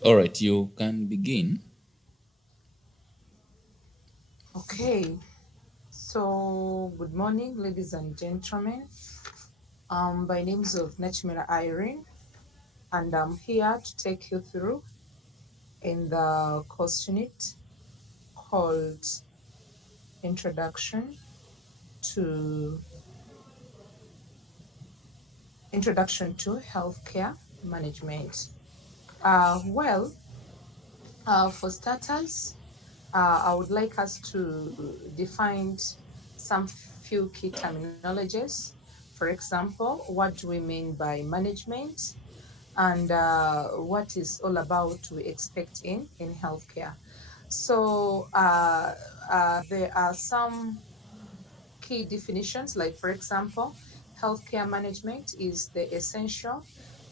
All right, you can begin. Okay, so good morning, ladies and gentlemen. By names of Nachmira Irene, and I'm here to take you through in the course unit called Introduction to Introduction to Healthcare Management. Well, for starters, I would like us to define some few key terminologies. For example, what do we mean by management? And what is all about we expect in healthcare. So there are some key definitions, like for example, healthcare management is the essential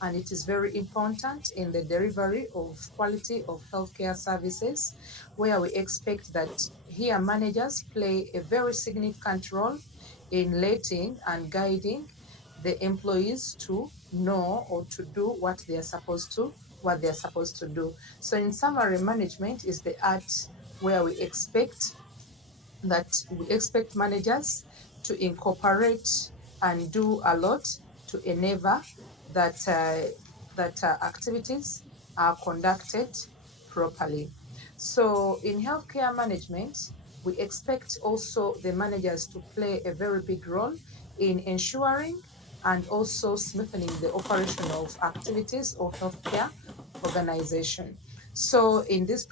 and it is very important in the delivery of quality of healthcare services, where we expect that here managers play a very significant role in letting and guiding the employees to know or to do what they're supposed to do. So in summary, management is the art where we expect managers to incorporate and do a lot to enable that activities are conducted properly. So in healthcare management, we expect also the managers to play a very big role in ensuring and also smoothing the operation of activities of healthcare organization. So in this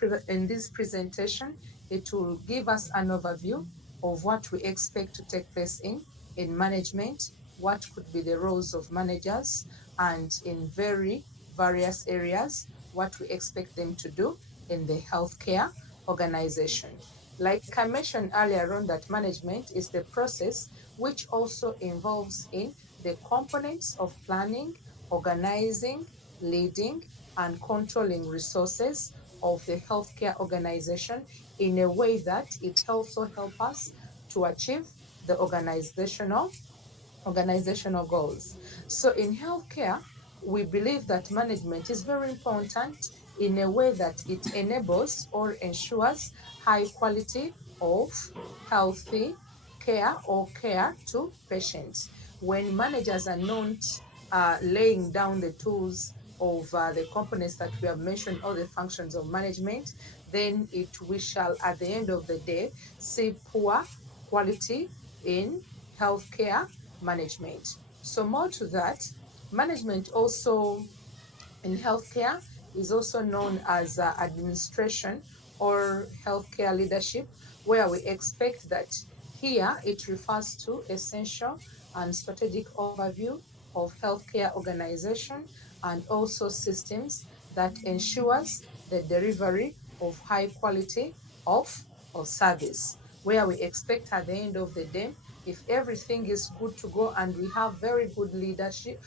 presentation, it will give us an overview of what we expect to take place in management, what could be the roles of managers, and in very various areas, what we expect them to do in the healthcare organization. Like I mentioned earlier on, that management is the process which also involves in the components of planning, organizing, leading, and controlling resources of the healthcare organization in a way that it also helps us to achieve the organizational goals. So in healthcare, we believe that management is very important in a way that it enables or ensures high quality of healthy care or care to patients. When managers are not laying down the tools of the components that we have mentioned, all the functions of management, then we shall at the end of the day see poor quality in healthcare management. So more to that, management also in healthcare is also known as administration or healthcare leadership, where we expect that here it refers to essential and strategic overview of healthcare organization and also systems that ensures the delivery of high quality of, of service, where we expect at the end of the day, if everything is good to go and we have very good leadership,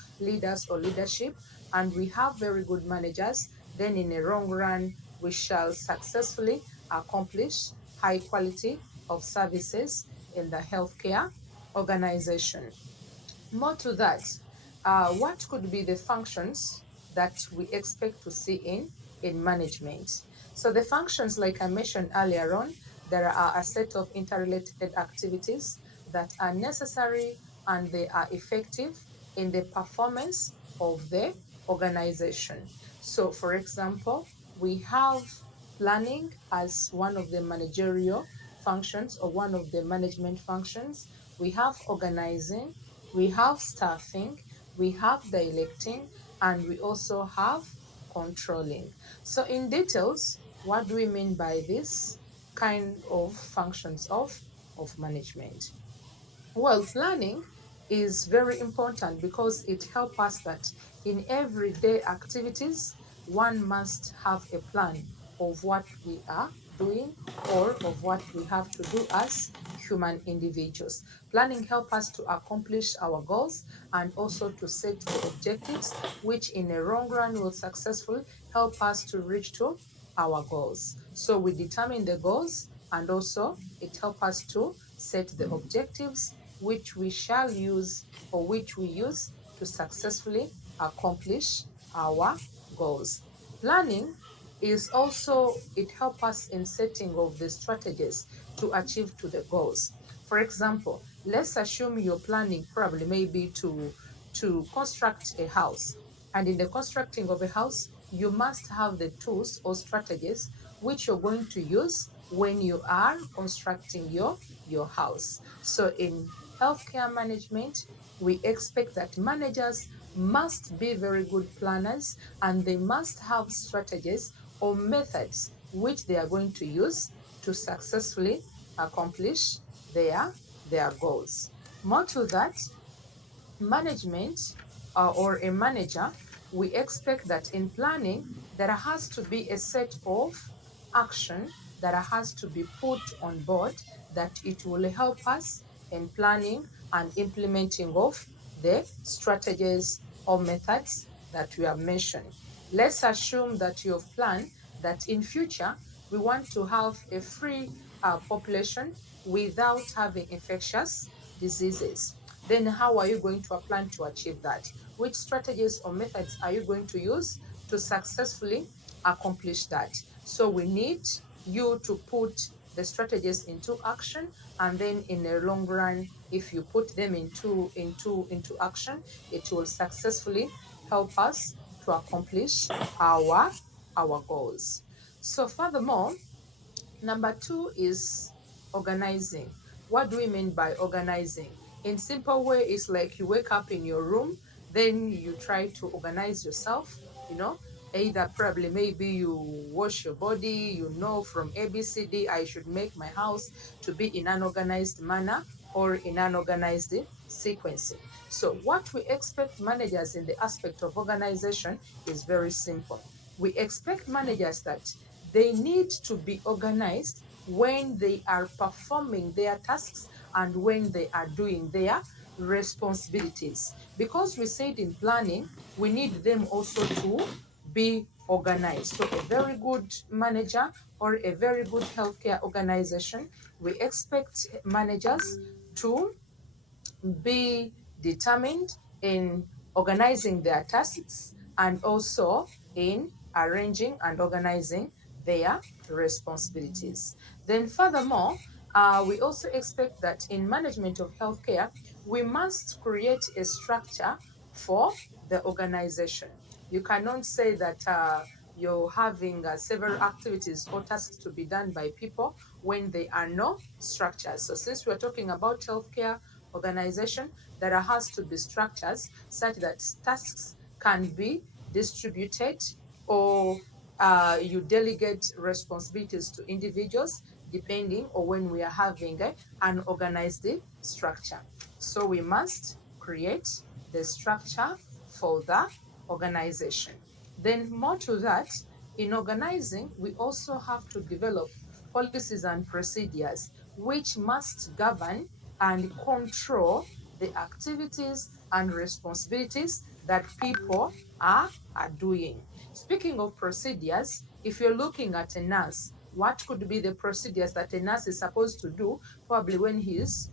and we have very good managers, then in the long run, we shall successfully accomplish high quality of services in the healthcare organization. More to that, what could be the functions that we expect to see in management? So the functions, like I mentioned earlier on, there are a set of interrelated activities that are necessary and they are effective in the performance of the organization. So for example, we have planning as one of the managerial functions or one of the management functions. We have organizing, we have staffing, we have directing, and we also have controlling. So in details, what do we mean by this kind of functions of management? Well, planning is very important because it helps us that in everyday activities, one must have a plan of what we are doing or of what we have to do as human individuals. Planning helps us to accomplish our goals and also to set the objectives, which in the long run will successfully help us to reach to our goals. So we determine the goals and also it helps us to set the objectives which we shall use or which we use to successfully accomplish our goals. Planning is also it helps us in setting of the strategies to achieve to the goals. For example, let's assume you're planning probably maybe to construct a house. And in the constructing of a house, you must have the tools or strategies which you're going to use when you are constructing your house. So in healthcare management, we expect that managers must be very good planners and they must have strategies or methods which they are going to use to successfully accomplish their, their goals. More to that, management or a manager, we expect that in planning, there has to be a set of action that has to be put on board that it will help us in planning and implementing of the strategies or methods that we have mentioned. Let's assume that you have planned that in future we want to have a free population without having infectious diseases. Then how are you going to plan to achieve that? Which strategies or methods are you going to use to successfully accomplish that? So we need you to put the strategies into action, and then in the long run, if you put them into action, it will successfully help us to accomplish our goals. So furthermore, number two is organizing. What do we mean by organizing? In simple way, it's like you wake up in your room, then you try to organize yourself, you know, either probably maybe you wash your body, you know from ABCD, I should make my house to be in an organized manner or in an organized sequencing. So what we expect managers in the aspect of organization is very simple. We expect managers that they need to be organized when they are performing their tasks and when they are doing their responsibilities. Because we said in planning, we need them also to be organized. So a very good manager or a very good healthcare organization, we expect managers to be determined in organizing their tasks and also in arranging and organizing their responsibilities. Then, furthermore, we also expect that in management of healthcare, we must create a structure for the organization. You cannot say that you're having several activities or tasks to be done by people when there are no structures. So, since we're talking about healthcare organization, there has to be structures such that tasks can be distributed or you delegate responsibilities to individuals depending on when we are having an organized structure. So we must create the structure for the organization. Then more to that, in organizing, we also have to develop policies and procedures which must govern and control the activities and responsibilities that people are doing. Speaking of procedures, if you're looking at a nurse, what could be the procedures that a nurse is supposed to do probably when he's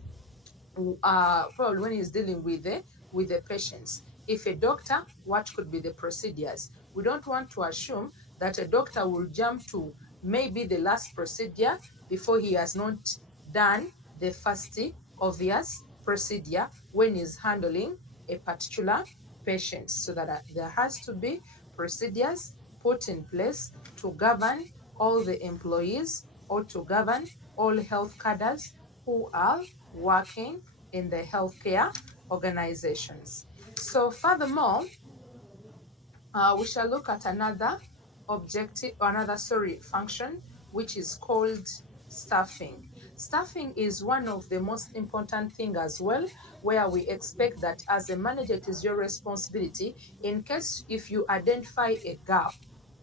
dealing with the patients? If a doctor, what could be the procedures? We don't want to assume that a doctor will jump to maybe the last procedure before he has not done the first obvious procedure when he's handling a particular patient. So that there has to be procedures put in place to govern all the employees or to govern all health cadres who are working in the healthcare organizations. So furthermore, we shall look at another objective, or another, sorry, function, which is called staffing. Staffing is one of the most important thing as well, where we expect that as a manager, it is your responsibility in case if you identify a gap,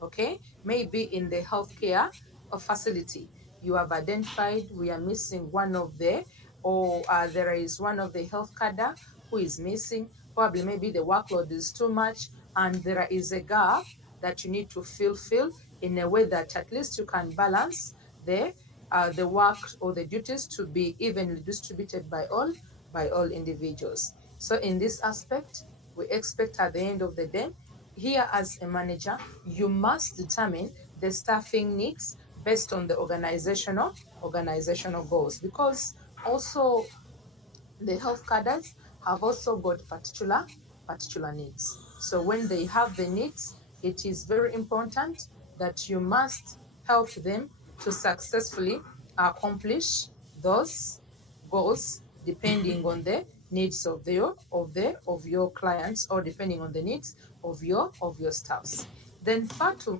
okay, maybe in the healthcare facility, you have identified we are missing one of the, or there is one of the health cadre who is missing, probably maybe the workload is too much and there is a gap that you need to fulfill in a way that at least you can balance the work or the duties to be evenly distributed by all individuals. So in this aspect, we expect at the end of the day, here as a manager, you must determine the staffing needs based on the organizational goals, because also the health cadres have also got particular needs. So when they have the needs, it is very important that you must help them to successfully accomplish those goals depending on the needs of your clients, or depending on the needs of your staffs. Then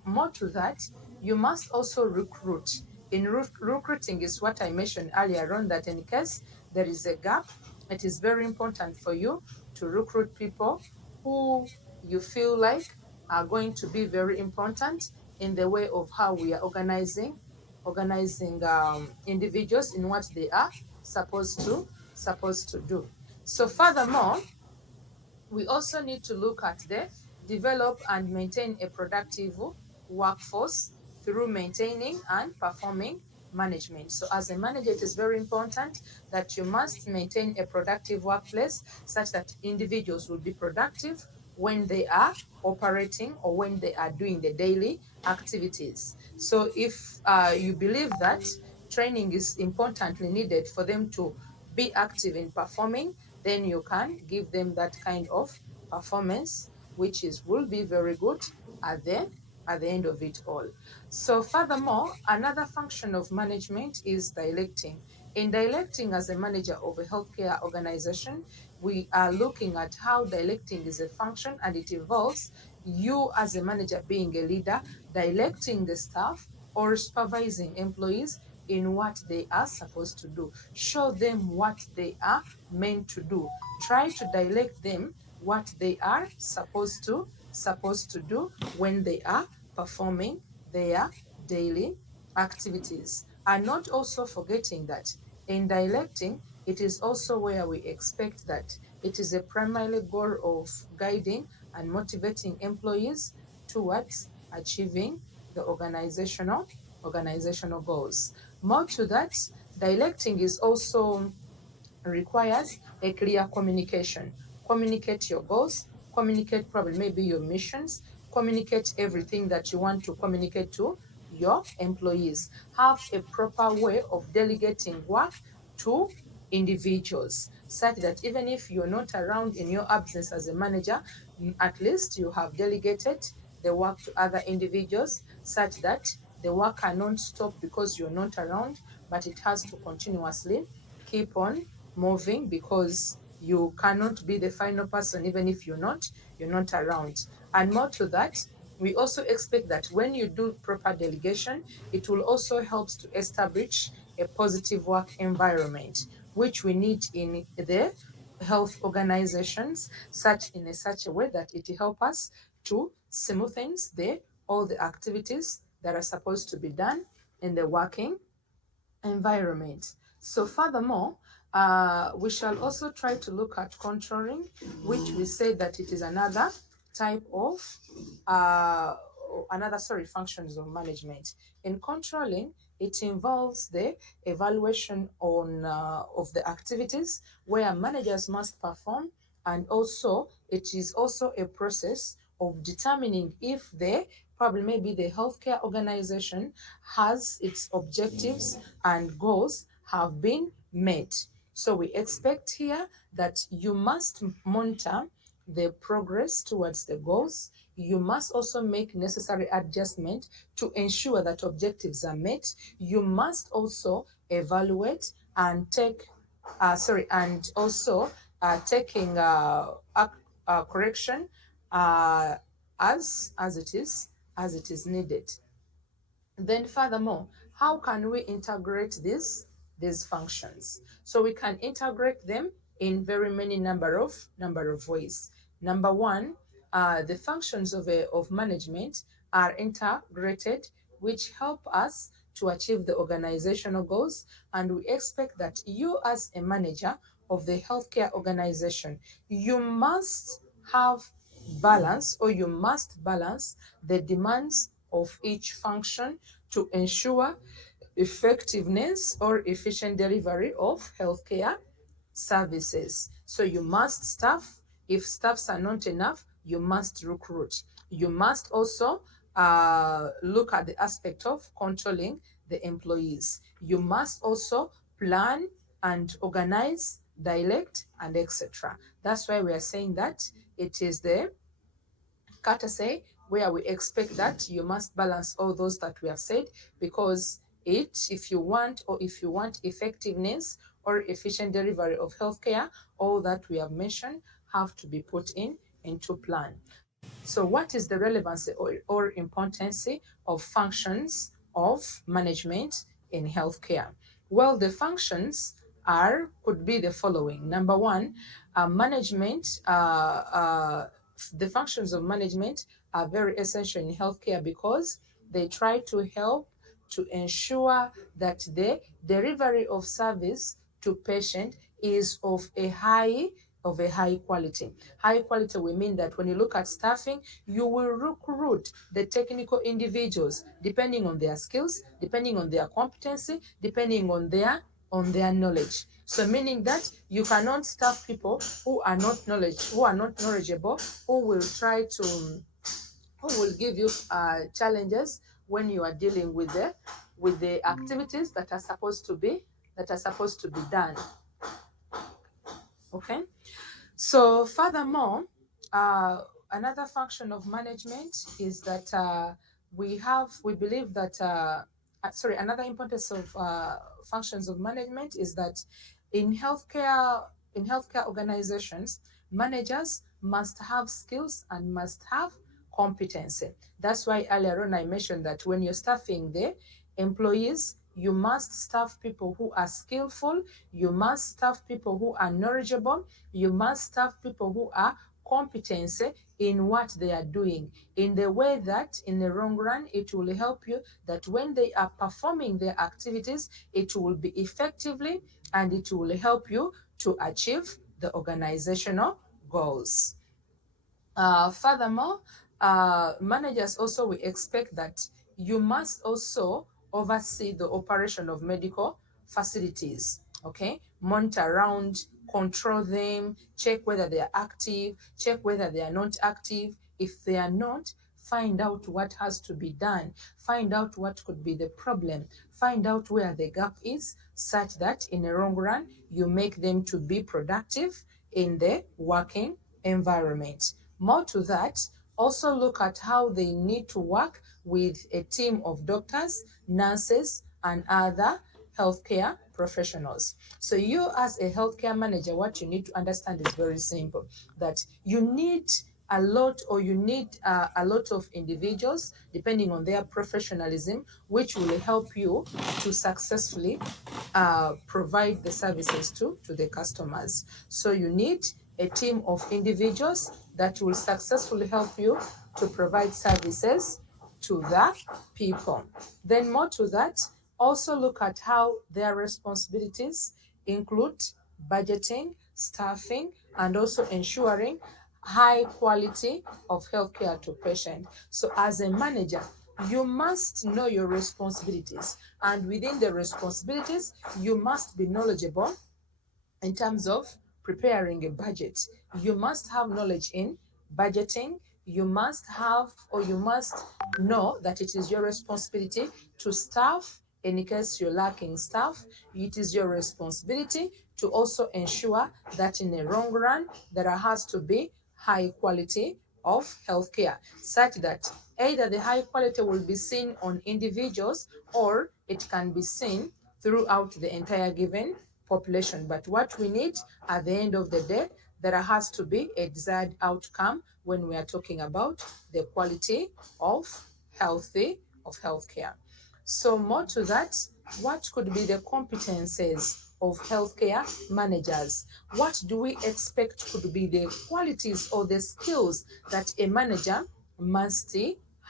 more to that, you must also recruit. In recruiting is what I mentioned earlier on, that in case there is a gap, it is very important for you to recruit people who you feel like are going to be very important in the way of how we are organizing individuals in what they are supposed to do. So furthermore, we also need to look at the develop and maintain a productive workforce through maintaining and performing management. So as a manager, it is very important that you must maintain a productive workplace such that individuals will be productive when they are operating or when they are doing the daily activities. So if you believe that training is importantly needed for them to be active in performing, then you can give them that kind of performance, which is will be very good at the end of it all. So furthermore, another function of management is directing. In directing as a manager of a healthcare organization, we are looking at how directing is a function, and it involves you as a manager being a leader, directing the staff or supervising employees in what they are supposed to do. Show them what they are meant to do. Try to direct them what they are supposed to do when they are performing their daily activities. And not also forgetting that in directing, it is also where we expect that it is a primary goal of guiding and motivating employees towards achieving the organizational goals. More to that, directing is also requires a clear communication. Communicate your goals, communicate probably maybe your missions, communicate everything that you want to communicate to your employees. Have a proper way of delegating work to individuals, such that even if you're not around in your absence as a manager, at least you have delegated the work to other individuals, such that the work cannot stop because you're not around, but it has to continuously keep on moving, because you cannot be the final person even if you're not around. And more to that, we also expect that when you do proper delegation, it will also help to establish a positive work environment, which we need in the health organizations, such a way that it help us to smoothen all the activities that are supposed to be done in the working environment. So furthermore, we shall also try to look at controlling, which we say that it is another type of uh, functions of management. In controlling, it involves the evaluation of the activities where managers must perform, and also it is also a process of determining if the probably maybe the healthcare organization has its objectives and goals have been met. So we expect here that you must monitor the progress towards the goals. You must also make necessary adjustment to ensure that objectives are met. You must also evaluate and and also taking correction uh, as it is needed. Then furthermore, how can we integrate these functions? So we can integrate them in very many number of ways. Number one, the functions of management are integrated, which help us to achieve the organizational goals. And we expect that you, as a manager of the healthcare organization, you must have balance, or you must balance the demands of each function to ensure effectiveness or efficient delivery of healthcare services. So you must staff. If staffs are not enough, you must recruit. You must also look at the aspect of controlling the employees. You must also plan and organize, direct, and etc. That's why we are saying that it is the courtesy where we expect that you must balance all those that we have said, because if you want, or if you want effectiveness or efficient delivery of healthcare, all that we have mentioned have to be put in into plan. So what is the relevancy or importance of functions of management in healthcare? Well, the functions could be the following. Number one, the functions of management are very essential in healthcare because they try to help to ensure that the delivery of service to patient is of a high quality. High quality, we mean that when you look at staffing, you will recruit the technical individuals depending on their skills, depending on their competency, depending on their knowledge. So meaning that you cannot staff people who are not knowledgeable, who will give you challenges when you are dealing with the activities that are supposed to be done. Okay. So furthermore, uh, another function of management is that we believe that another importance of functions of management is that in healthcare in healthcare organizations, managers must have skills and must have competency. That's why earlier on I mentioned that when you're staffing the employees, you must staff people who are skillful, you must staff people who are knowledgeable, you must have people who are competent in what they are doing, in the way that in the long run it will help you that when they are performing their activities, it will be effectively and it will help you to achieve the organizational goals. Furthermore, managers also we expect that you must also oversee the operation of medical facilities. Okay, monitor around, control them, check whether they are active, check whether they are not active. If they are not, find out what has to be done, find out what could be the problem, find out where the gap is, such that in the long run you make them to be productive in the working environment. More to that, also look at how they need to work with a team of doctors, nurses, and other healthcare professionals. So you as a healthcare manager, what you need to understand is very simple, that you need a lot of individuals depending on their professionalism, which will help you to successfully provide the services to the customers. So you need a team of individuals that will successfully help you to provide services to the people. Then more to that, also look at how their responsibilities include budgeting, staffing, and also ensuring high quality of healthcare to patient. So as a manager, you must know your responsibilities, and within the responsibilities, you must be knowledgeable in terms of preparing a budget. You must have knowledge in budgeting. You must have, or you must know that it is your responsibility to staff in case you're lacking staff. It is your responsibility to also ensure that in the long run there has to be high quality of healthcare, such that either the high quality will be seen on individuals or it can be seen throughout the entire given population. But what we need at the end of the day, there has to be a desired outcome when we are talking about the quality of healthcare. So more to that, what could be the competences of healthcare managers? What do we expect could be the qualities or the skills that a manager must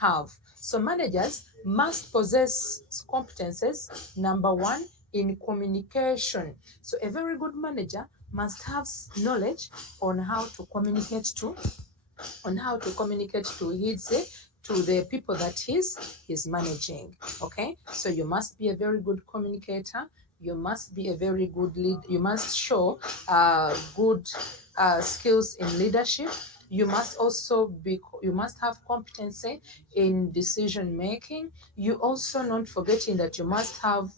have? So managers must possess competences, number one, in communication. So a very good manager must have knowledge on how to communicate to the people that he's managing. Okay, so you must be a very good communicator, you must be a very good lead, you must show good skills in leadership, You must have competency in decision making. You also not forgetting that you must have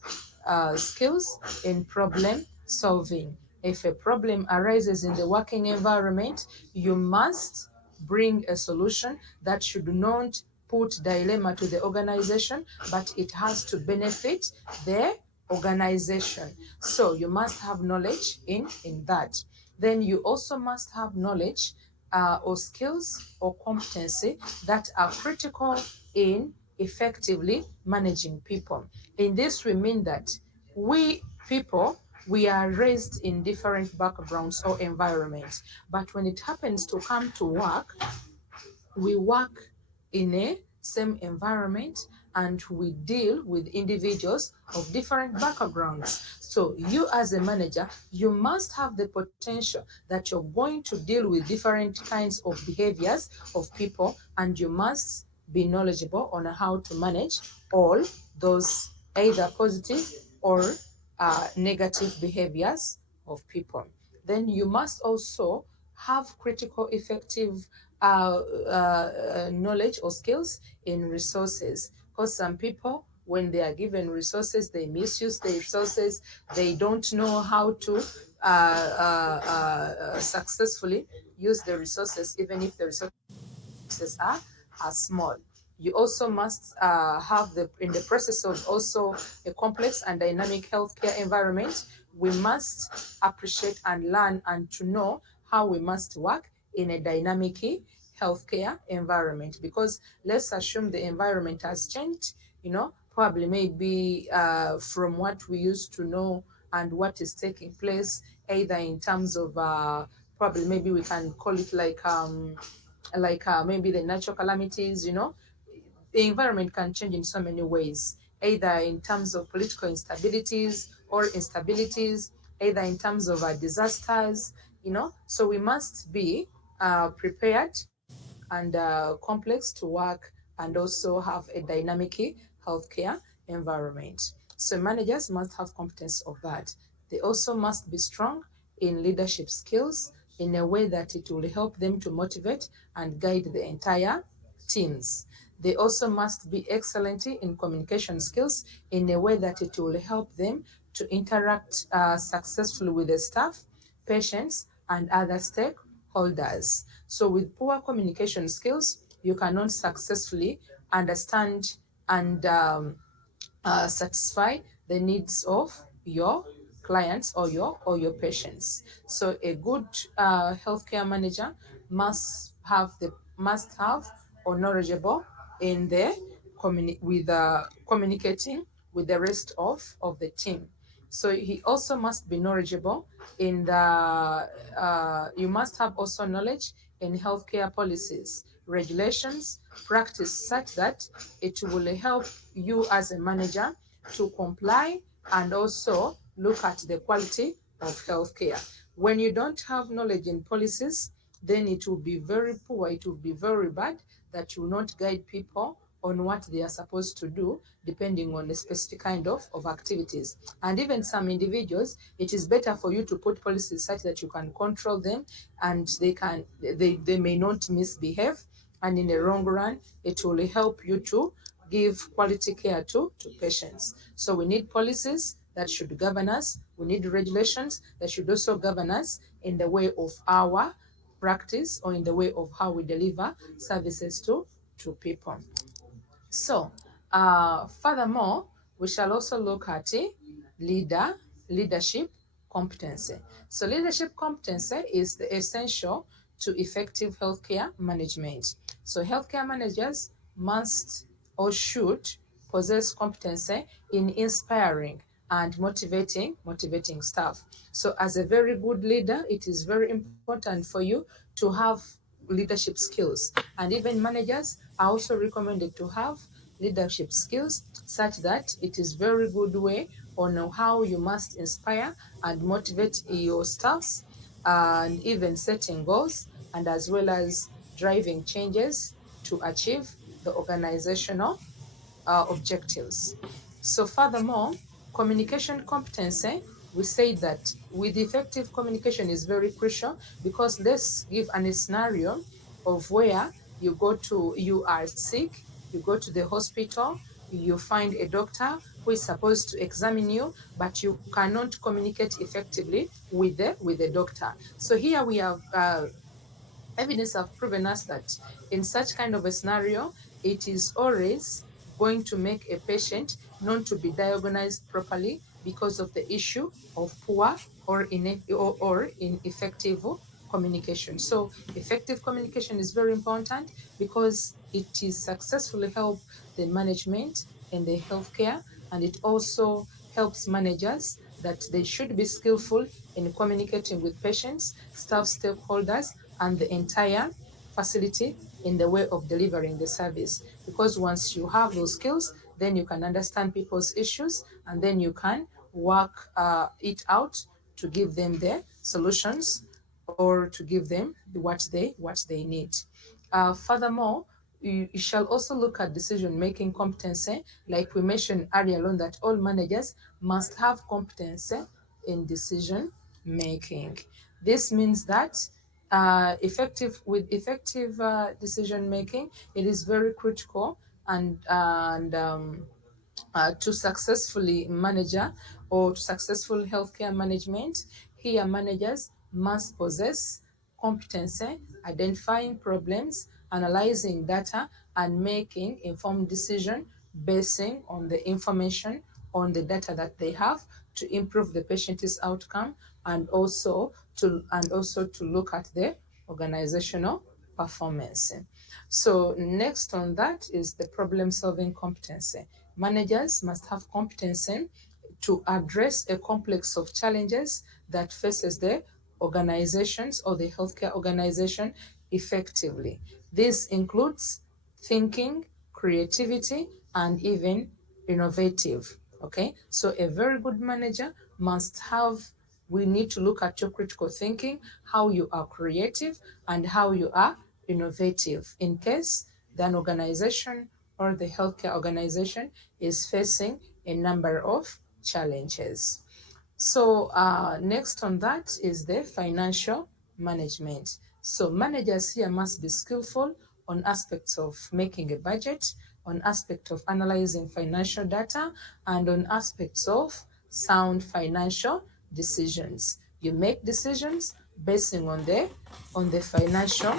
skills in problem solving. If a problem arises in the working environment, you must bring a solution that should not put dilemma to the organization, but it has to benefit the organization. So you must have knowledge in that. Then you also must have knowledge or skills or competency that are critical in effectively managing people. In this, we mean that we people, we are raised in different backgrounds or environments, but when it happens to come to work, we work in a same environment and we deal with individuals of different backgrounds. So you as a manager, you must have the potential that you're going to deal with different kinds of behaviors of people, and you must be knowledgeable on how to manage all those either positive or negative behaviors of people. Then you must also have critical effective knowledge or skills in resources, because some people, when they are given resources, they misuse the resources. They don't know how to successfully use the resources, even if the resources are small. You also must have the in the process of also a complex and dynamic healthcare environment. We must appreciate and learn and to know how we must work in a dynamic healthcare environment, because let's assume the environment has changed, probably maybe from what we used to know and what is taking place, either in terms of probably maybe we can call it like maybe the natural calamities. The environment can change in so many ways, either in terms of political instabilities or instabilities, either in terms of disasters. So we must be prepared and complex to work and also have a dynamic healthcare environment. So managers must have competence of that. They also must be strong in leadership skills in a way that it will help them to motivate and guide the entire teams. They also must be excellent in communication skills in a way that it will help them to interact successfully with the staff, patients, and other stakeholders. So, with poor communication skills, you cannot successfully understand and satisfy the needs of your clients or your patients. So a good healthcare manager must have or knowledgeable in the communicating with the rest of the team. So he also must be knowledgeable in the you must have also knowledge in healthcare policies, regulations, practice such that it will help you as a manager to comply and also look at the quality of healthcare. When you don't have knowledge in policies, then it will be very poor, it will be very bad that you will not guide people on what they are supposed to do depending on the specific kind of activities. And even some individuals, it is better for you to put policies such that you can control them and they may not misbehave, and in the long run it will help you to give quality care to patients. So we need policies that should govern us. We need regulations that should also govern us in the way of our practice or in the way of how we deliver services to people. So, furthermore, we shall also look at leadership competency. So, leadership competency is the essential to effective healthcare management. So, healthcare managers must or should possess competency in inspiring and motivating staff. So as a very good leader, it is very important for you to have leadership skills. And even managers are also recommended to have leadership skills such that it is very good way on how you must inspire and motivate your staffs, and even setting goals and as well as driving changes to achieve the organizational objectives. So furthermore, communication competency, we say that with effective communication is very crucial, because let's give a scenario. of where you are sick, you go to the hospital, you find a doctor who is supposed to examine you, but you cannot communicate effectively with the doctor. So here we have evidence have proven us that in such kind of a scenario, it is always going to make a patient not to be diagnosed properly because of the issue of poor or ineffective communication. So effective communication is very important because it is successfully help the management and the healthcare, and it also helps managers that they should be skillful in communicating with patients, staff, stakeholders, and the entire facility in the way of delivering the service. Because once you have those skills, then you can understand people's issues and then you can work it out to give them the solutions or to give them what they need. Furthermore, you shall also look at decision making competency, like we mentioned earlier on that all managers must have competency in decision making. This means that effective decision making, it is very critical and to successfully manager or to successful healthcare management, here managers must possess competency, identifying problems, analyzing data, and making informed decision basing on the information on the data that they have to improve the patient's outcome and also to look at the organizational performance. So next on that is the problem solving competency. Managers must have competency to address a complex of challenges that faces the organizations or the healthcare organization effectively. This includes thinking, creativity, and even innovative. Okay, so a very good manager must have, we need to look at your critical thinking, how you are creative, and how you are innovative in case an organization or the healthcare organization is facing a number of challenges. So next on that is the financial management. So managers here must be skillful on aspects of making a budget, on aspect of analyzing financial data, and on aspects of sound financial decisions. You make decisions basing on the financial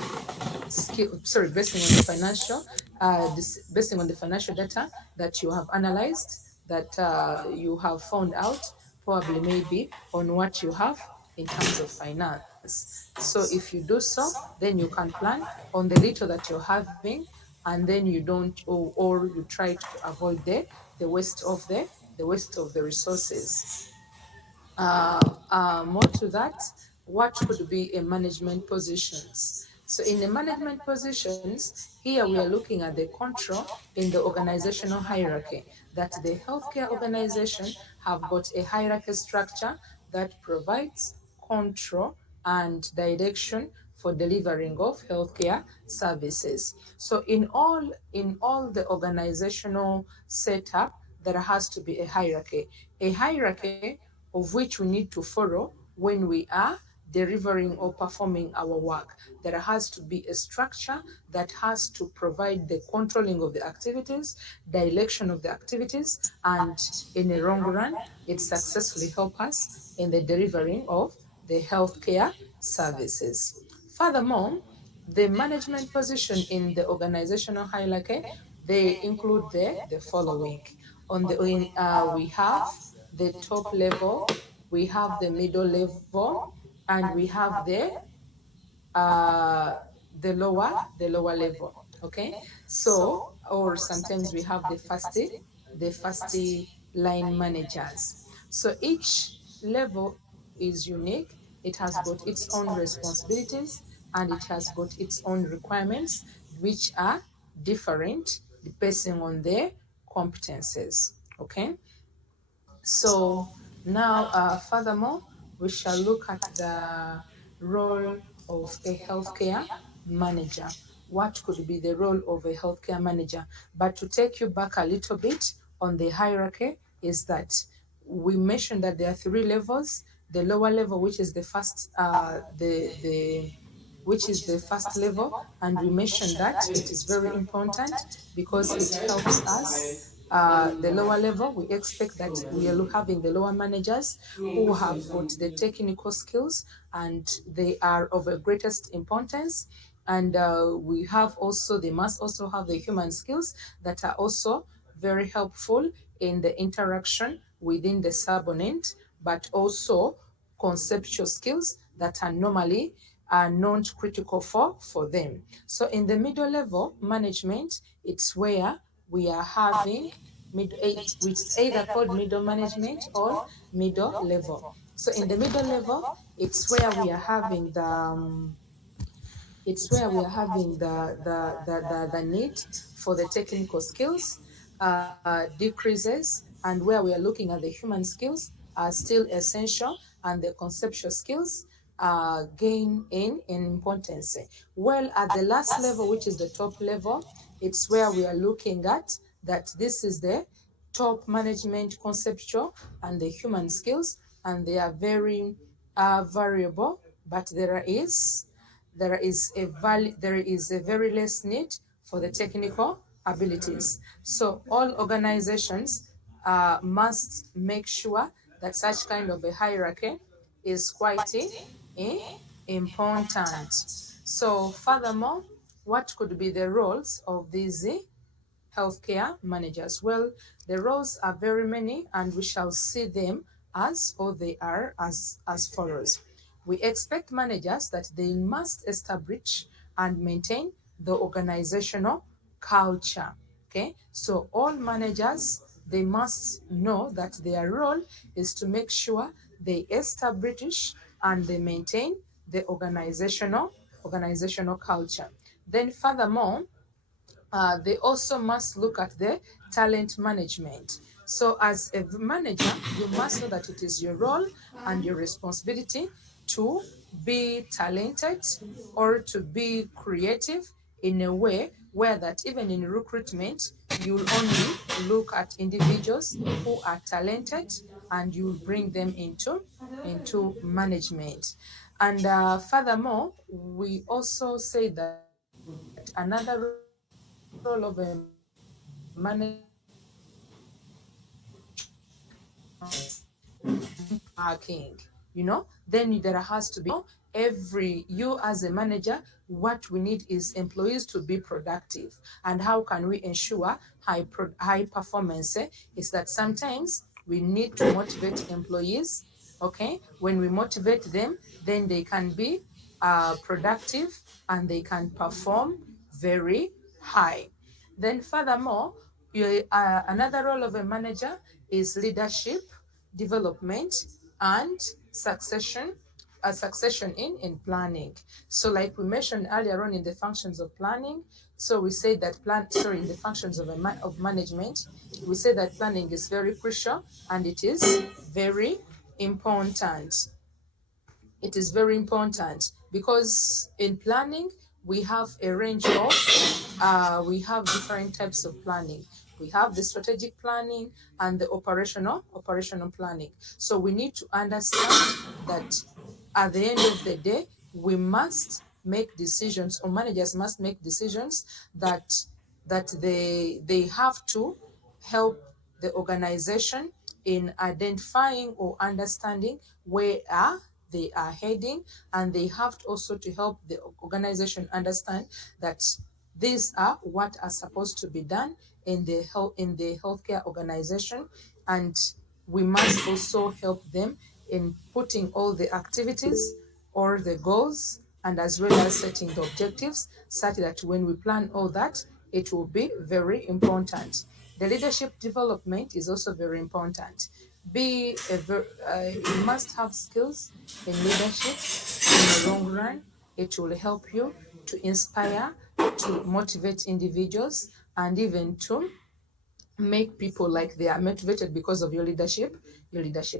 skill, sorry, basing on the financial data that you have analyzed, that you have found out probably maybe on what you have in terms of finance. So if you do so, then you can plan on the little that you're having, and then you don't, or you try to avoid the waste of the resources. More to that, what could be a management positions? So in the management positions, here we are looking at the control in the organizational hierarchy, that the healthcare organization have got a hierarchy structure that provides control and direction for delivering of healthcare services. So in all the organizational setup, there has to be a hierarchy of which we need to follow when we are delivering or performing our work. There has to be a structure that has to provide the controlling of the activities, direction of the activities, and in the long run, it successfully help us in the delivering of the healthcare services. Furthermore, the management position in the organizational hierarchy, they include the following. We have the top level, we have the middle level, and we have uh, the lower level. Okay, so or sometimes we have the first line managers. So each level is unique. It has got its own responsibilities and it has got its own requirements, which are different depending on their competences. Okay, so now, furthermore, we shall look at the role of a healthcare manager. What could be the role of a healthcare manager? But to take you back a little bit on the hierarchy, is that we mentioned that there are three levels. The lower level, which is the first, which is the first level. And we mentioned that it is very important because it helps us. The lower level, we expect that we are having the lower managers who have got the technical skills and they are of the greatest importance. And we have also, they must also have the human skills that are also very helpful in the interaction within the subordinate, but also conceptual skills that are normally not critical for them. So in the middle level management, it's where we are having mid eight, which is either called middle management or middle level. So in the middle level, it's where we are having the need for the technical skills decreases, and where we are looking at the human skills are still essential, and the conceptual skills gain in importance. Well, at the last level, which is the top level, it's where we are looking at that this is the top management conceptual and the human skills, and they are very variable, but there is a very less need for the technical abilities. So all organizations must make sure that such kind of a hierarchy is quite eh, important. So furthermore, what could be the roles of these healthcare managers? Well, the roles are very many, and we shall see them as, or they are as follows. We expect managers that they must establish and maintain the organizational culture. Okay, so all managers, they must know that their role is to make sure they establish and they maintain the organizational culture. Then furthermore, they also must look at the talent management. So as a manager, you must know that it is your role and your responsibility to be talented or to be creative in a way where that even in recruitment, you'll only look at individuals who are talented and you bring them into management. And furthermore, we also say that another role of a manager is to make sure that working, then there has to be every you as a manager, what we need is employees to be productive. And how can we ensure high performance? Is that sometimes we need to motivate employees. Okay, when we motivate them, then they can be productive and they can perform very high. Then furthermore, another role of a manager is leadership, development, and succession in planning. So like we mentioned earlier on in the functions of planning, so we say that in the functions of management, we say that planning is very crucial and it is very important. It is very important because in planning we have a range of we have different types of planning. We have the strategic planning and the operational planning. So we need to understand that at the end of the day, we must make decisions, or managers must make decisions that they have to help the organization in identifying or understanding where they are heading, and they have to also to help the organization understand that these are what are supposed to be done in the healthcare organization, and we must also help them in putting all the activities or the goals, and as well as setting the objectives, such that when we plan all that, it will be very important. The leadership development is also very important. You must have skills in leadership. In the long run, it will help you to inspire, to motivate individuals, and even to make people like they are motivated because of your leadership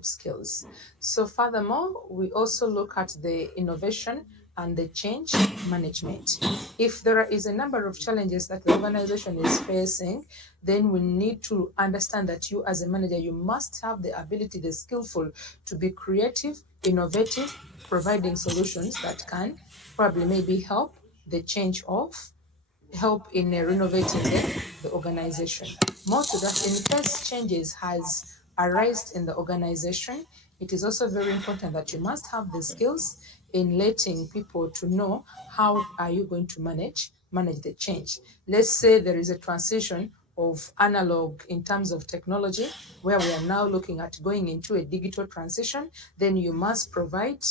skills. So furthermore, we also look at the innovation and the change management. If there is a number of challenges that the organization is facing, then we need to understand that you as a manager, you must have the ability, the skillful to be creative, innovative, providing solutions that can probably maybe help the change of help in renovating the organization. More to that, in case changes has arisen in the organization, it is also very important that you must have the skills in letting people to know how are you going to manage the change. Let's say there is a transition of analog in terms of technology where we are now looking at going into a digital transition, then you must provide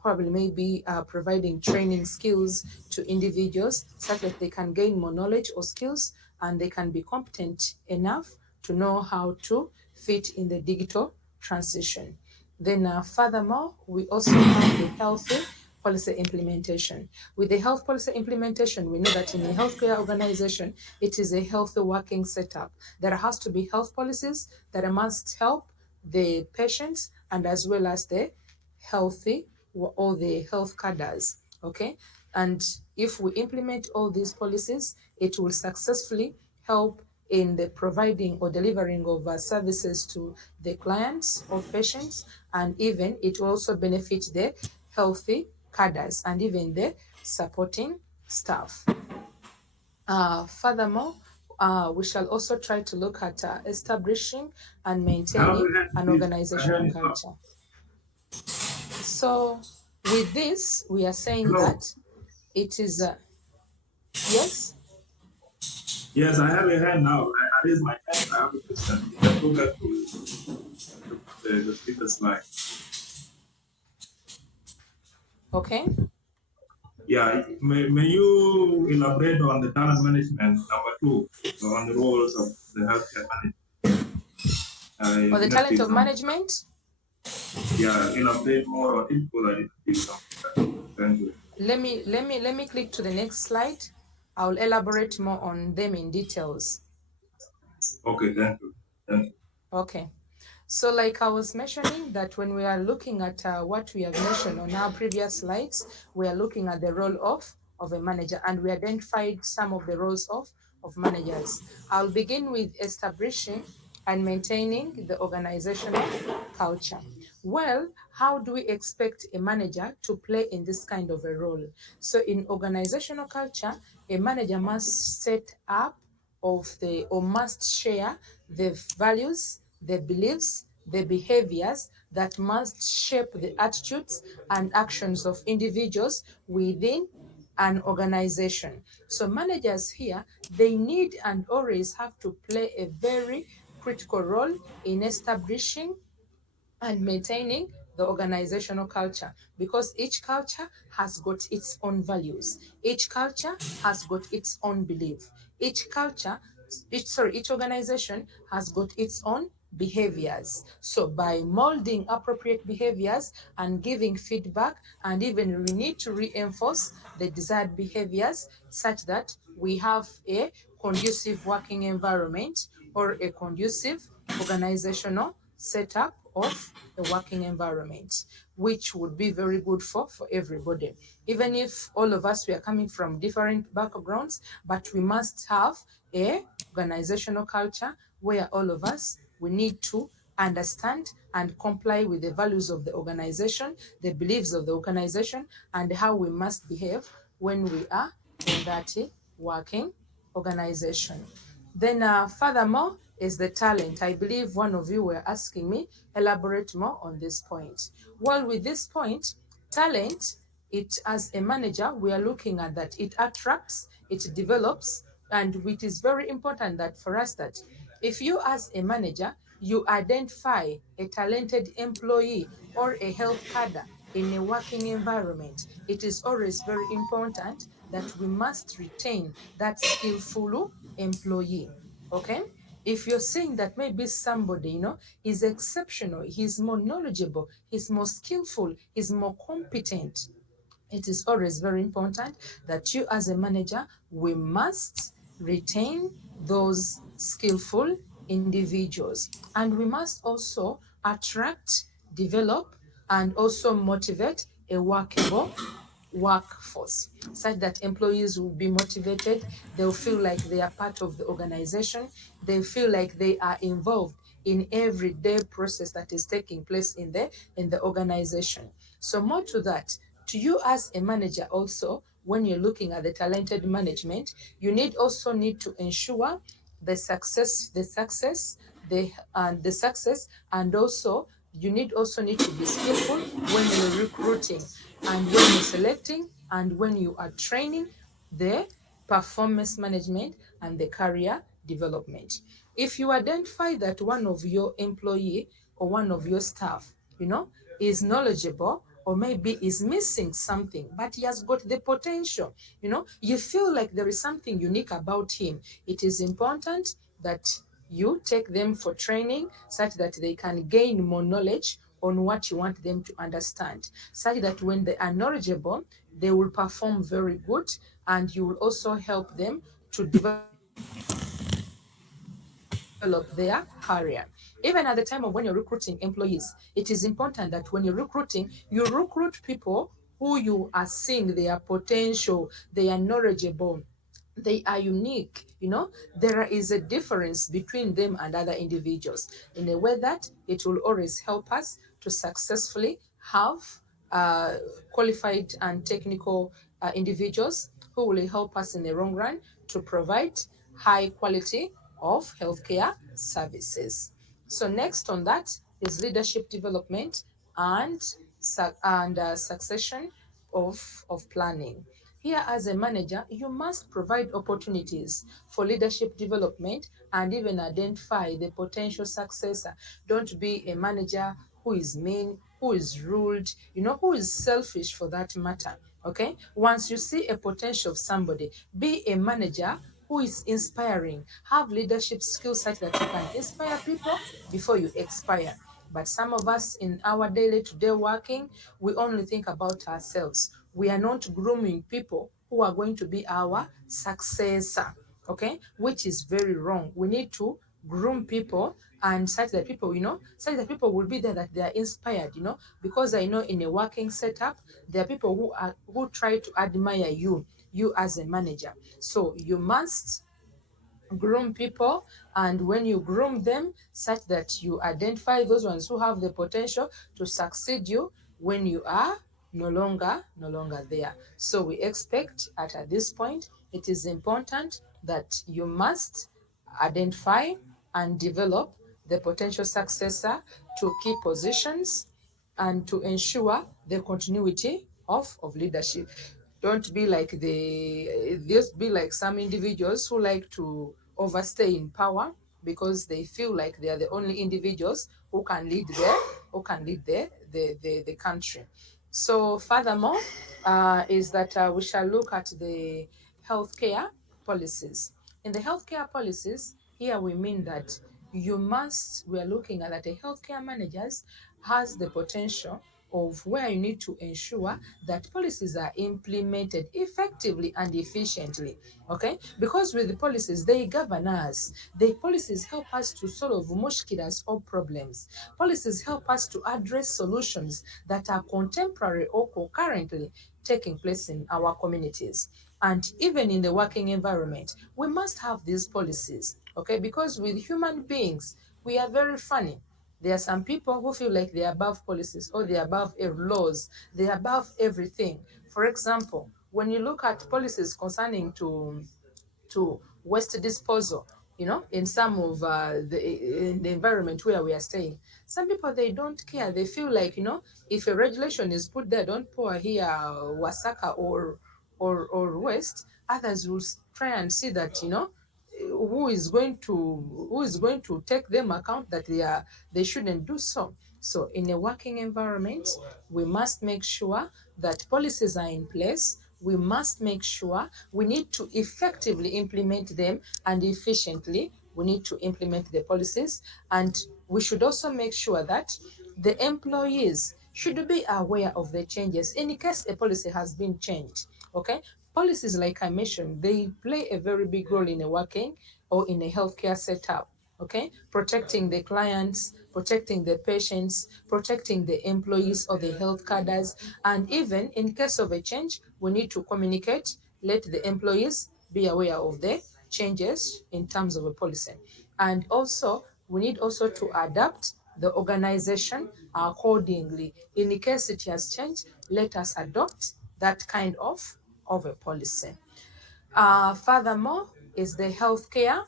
probably maybe providing training skills to individuals such that they can gain more knowledge or skills and they can be competent enough to know how to fit in the digital transition. Then furthermore, we also have the healthy policy implementation. With the health policy implementation, we know that in a healthcare organization, it is a healthy working setup. There has to be health policies that must help the patients and as well as the healthy all the health cadres. Okay, and if we implement all these policies, it will successfully help in the providing or delivering of services to the clients or patients, and even it will also benefit the healthy cadres and even the supporting staff. Furthermore, we shall also try to look at establishing and How maintaining we had an this? I organizational had it up. culture. So, with this, we are saying Hello. that it is, yes, Yes, I have a hand now. I raised my hand. I have a question. You can go back to the speaker's line. okay. Yeah, may you elaborate on the talent management number two, on the roles of the healthcare manager? I For the didn't talent pick of some. management, Yeah, elaborate more on it because I didn't pick some. Thank you. let me click to the next slide. I'll elaborate more on them in details. Okay, thank you. Thank you. Okay. So like I was mentioning that when we are looking at what we have mentioned on our previous slides, we are looking at the role of a manager and we identified some of the roles of managers. I'll begin with establishing and maintaining the organizational culture. Well, how do we expect a manager to play in this kind of a role? So in organizational culture, a manager must set up of the or must share the values, the beliefs, the behaviors that must shape the attitudes and actions of individuals within an organization. So managers here, they need and always have to play a very critical role in establishing and maintaining the organizational culture because each culture has got its own values, each culture has got its own belief, each culture each organization has got its own behaviors. So by molding appropriate behaviors and giving feedback, and even we need to reinforce the desired behaviors such that we have a conducive working environment or a conducive organizational setup of a working environment, which would be very good for everybody. Even if all of us we are coming from different backgrounds, but we must have a organizational culture where all of us we need to understand and comply with the values of the organization, the beliefs of the organization, and how we must behave when we are in that working organization. Then furthermore is the talent. I believe one of you were asking me, elaborate more on this point. Well, with this point, talent, it as a manager, we are looking at that. It attracts, it develops, and it is very important that for us that if you as a manager, you identify a talented employee or a health cadre in a working environment, it is always very important that we must retain that skillful employee. Okay? If you're saying that maybe somebody, is exceptional, he's more knowledgeable, he's more skillful, he's more competent, it is always very important that you as a manager, we must retain those skillful individuals. And we must also attract, develop, and also motivate a workable workforce such that employees will be motivated, they'll feel like they are part of the organization, they feel like they are involved in everyday process that is taking place in the organization. So more to that, To you as a manager also, when you're looking at the talented management, you need to ensure the success, and also you need to be skillful when you're recruiting and when you're selecting and when you are training the performance management and the career development. If you identify that one of your employee or one of your staff, is knowledgeable or maybe is missing something, but he has got the potential, you feel like there is something unique about him, it is important that you take them for training such that they can gain more knowledge on what you want them to understand, such that when they are knowledgeable, they will perform very good, and you will also help them to develop their career. Even at the time of when you're recruiting employees, it is important that when you're recruiting, you recruit people who you are seeing their potential, they are knowledgeable, they are unique. There is a difference between them and other individuals in a way that it will always help us to successfully have uh, qualified and technical individuals who will help us in the long run to provide high quality of healthcare services. So next on that is leadership development and succession of planning. Here, as a manager, you must provide opportunities for leadership development and even identify the potential successor. Don't be a manager who is mean, who is rude, who is selfish for that matter. Okay? Once you see a potential of somebody, be a manager who is inspiring. Have leadership skills such that you can inspire people before you expire. But some of us in our daily to day working, we only think about ourselves. We are not grooming people who are going to be our successor, okay? Which is very wrong. We need to groom people and such that people will be there, that they are inspired, because I know in a working setup, there are people who try to admire you as a manager. So you must groom people, and when you groom them such that you identify those ones who have the potential to succeed you when you are no longer there. So we expect at this point it is important that you must identify and develop the potential successor to key positions and to ensure the continuity of leadership. Don't be like just be like some individuals who like to overstay in power because they feel like they are the only individuals who can lead the country. So furthermore, is that we shall look at the healthcare policies. In the healthcare policies, here we mean that we are looking at that the healthcare managers has the potential of where you need to ensure that policies are implemented effectively and efficiently. Okay? Because with the policies, they govern us. The policies help us to solve mushkilas or problems. Policies help us to address solutions that are contemporary or concurrently taking place in our communities. And even in the working environment, we must have these policies. Okay? Because with human beings, we are very funny. There are some people who feel like they're above policies or they're above laws, they're above everything. For example, when you look at policies concerning to waste disposal, in some of in the environment where we are staying, some people, they don't care. They feel like, if a regulation is put there, don't pour here wasaka or waste, others will try and see that, who is going to take them account that they shouldn't do so. So in a working environment, we must make sure that policies are in place. We must make sure we need to effectively implement them, and efficiently we need to implement the policies. And we should also make sure that the employees should be aware of the changes in case a policy has been changed. Okay? Policies, like I mentioned, they play a very big role in a working or in a healthcare setup. Okay? Protecting the clients, protecting the patients, protecting the employees or the health cadres, and even in case of a change, we need to communicate, let the employees be aware of the changes in terms of a policy. And also, we need also to adapt the organization accordingly. In case it has changed, let us adopt that kind of a policy. Furthermore, is the healthcare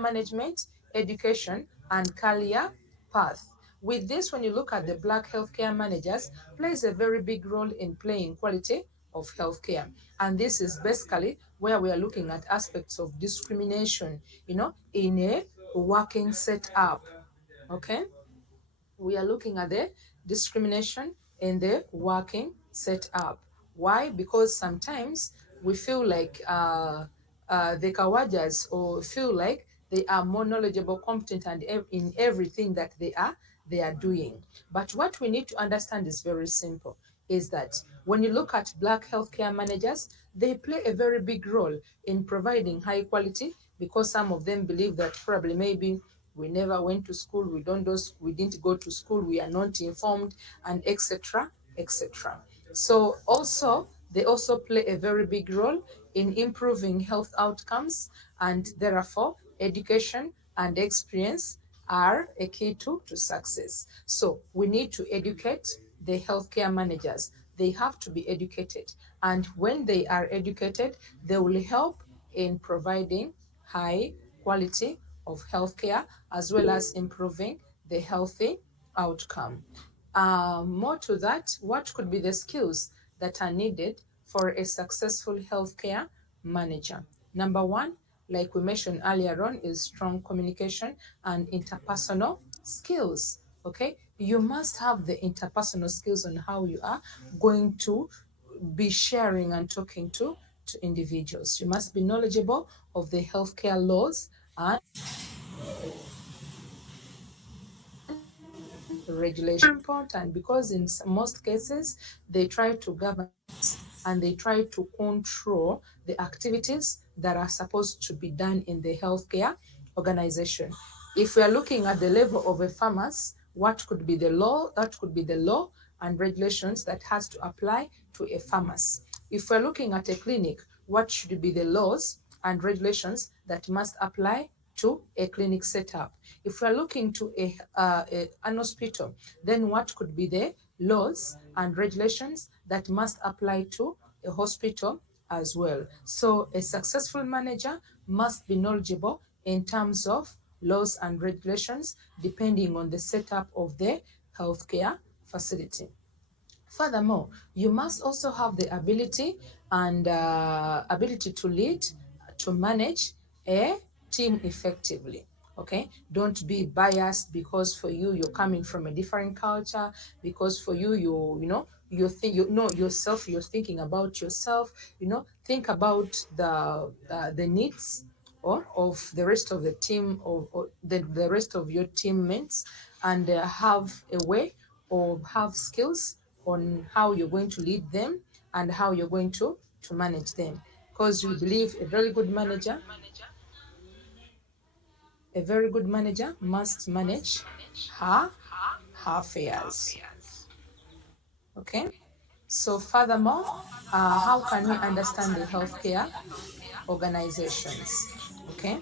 management, education, and career path. With this, when you look at the Black healthcare managers, plays a very big role in playing quality of healthcare. And this is basically where we are looking at aspects of discrimination, in a working setup. Okay? We are looking at the discrimination in the working setup. Why? Because sometimes we feel like the Kawajas or feel like they are more knowledgeable, competent, and in everything that they are doing. But what we need to understand is very simple: is that when you look at Black healthcare managers, they play a very big role in providing high quality, because some of them believe that probably maybe we never went to school, we didn't go to school, we are not informed, and etc. etc. So also they also play a very big role in improving health outcomes, and therefore education and experience are a key to success. So we need to educate the healthcare managers. They have to be educated, and when they are educated, they will help in providing high quality of healthcare, as well as improving the healthy outcome. More to that, what could be the skills that are needed for a successful healthcare manager? Number one, like we mentioned earlier on, is strong communication and interpersonal skills. Okay, you must have the interpersonal skills on how you are going to be sharing and talking to individuals. You must be knowledgeable of the healthcare laws and regulation. Important, because in most cases they try to govern and they try to control the activities that are supposed to be done in the healthcare organization. If we are looking at the level of a pharmacy, what could be the law? That could be the law and regulations that has to apply to a pharmacy. If we're looking at a clinic, what should be the laws and regulations that must apply to a clinic setup? If we're looking to an hospital, then what could be the laws and regulations that must apply to a hospital as well? So a successful manager must be knowledgeable in terms of laws and regulations depending on the setup of the healthcare facility. Furthermore, you must also have the ability to lead, to manage a team effectively. Okay, don't be biased because for you you're coming from a different culture, because for you you think you know yourself, you're thinking about yourself. Think about the needs or of the rest of the team, or the rest of your teammates, and have a way or have skills on how you're going to lead them and how you're going to manage them. Because we believe a very good manager must manage her her affairs. Okay. So furthermore, how can we understand the healthcare organizations? Okay.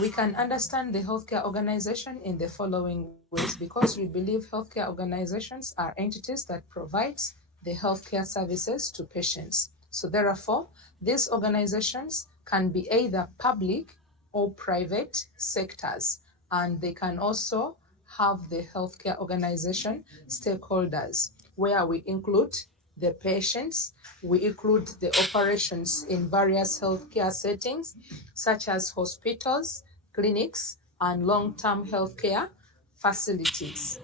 We can understand the healthcare organization in the following ways, because we believe healthcare organizations are entities that provide the healthcare services to patients. So therefore, these organizations can be either public or private sectors, and they can also have the healthcare organization stakeholders, where we include the patients, we include the operations in various healthcare settings, such as hospitals, clinics, and long-term healthcare facilities.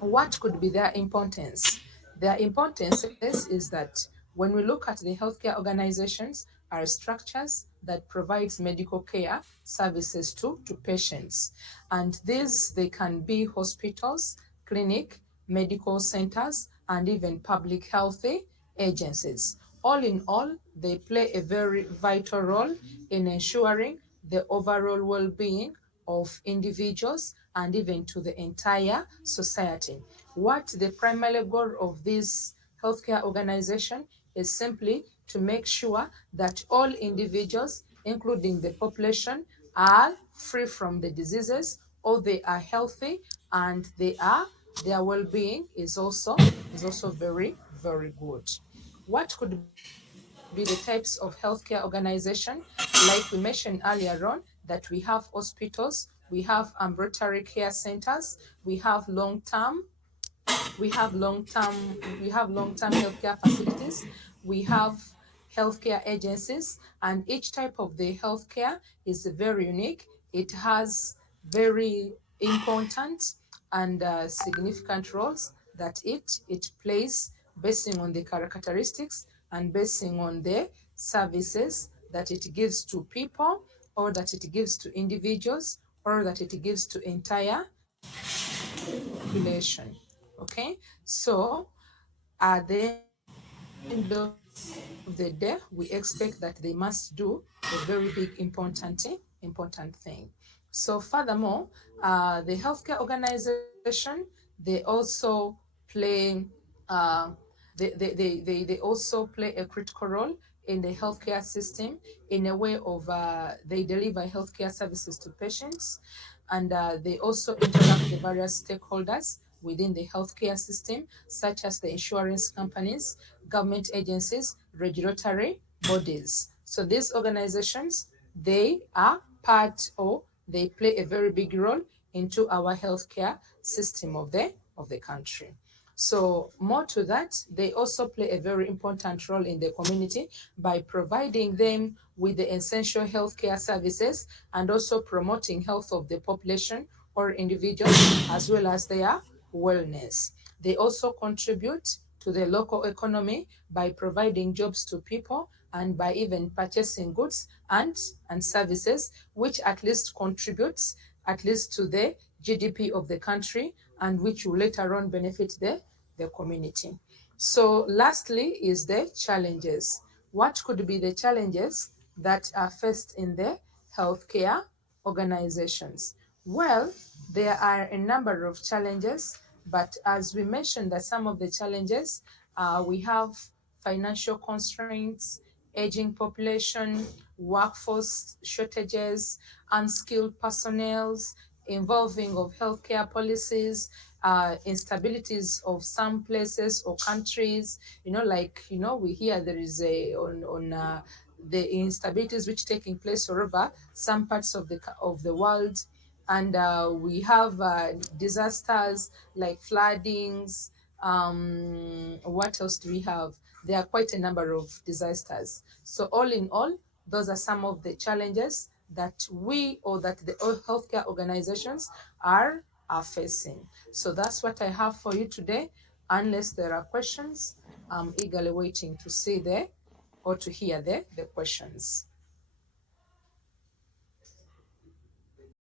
What could be their importance? Their importance is that when we look at the healthcare organizations, are structures that provides medical care services to patients. And these, they can be hospitals, clinic, medical centers, and even public health agencies. All in all, they play a very vital role in ensuring the overall well-being of individuals and even to the entire society. What the primary goal of this healthcare organization is simply to make sure that all individuals, including the population, are free from the diseases or they are healthy, and their well-being is also very, very good. What could be the types of healthcare organization? Like we mentioned earlier on, that we have hospitals, we have ambulatory care centers, we have long-term healthcare facilities, we have healthcare agencies, and each type of the healthcare is very unique. It has very important and significant roles that it plays, basing on the characteristics and basing on the services that it gives to people, or that it gives to individuals, or that it gives to entire population. Okay, so at the end of the day, we expect that they must do a very big important thing. So furthermore, the healthcare organization, they also play uh, they also play a critical role in the healthcare system, in a way of they deliver healthcare services to patients, and they also interact with the various stakeholders within the healthcare system, such as the insurance companies, government agencies, regulatory bodies. So these organizations, they are part, or they play a very big role into our healthcare system of the country. So more to that, they also play a very important role in the community by providing them with the essential healthcare services, and also promoting health of the population or individuals, as well as their wellness. They also contribute to the local economy by providing jobs to people, and by even purchasing goods and services, which at least contributes at least to the GDP of the country, and which will later on benefit the community. So lastly is the challenges. What could be the challenges that are faced in the healthcare organizations? Well, there are a number of challenges, but as we mentioned, that some of the challenges, we have financial constraints, aging population, workforce shortages, unskilled personnel, involving of healthcare policies, instabilities of some places or countries. Like, we hear there is on the instabilities which taking place all over some parts of the world, and we have disasters like floodings. What else do we have? There are quite a number of disasters. So all in all, those are some of the challenges that we, or that the healthcare organizations are facing. So that's what I have for you today. Unless there are questions, I'm eagerly waiting to see or to hear the questions.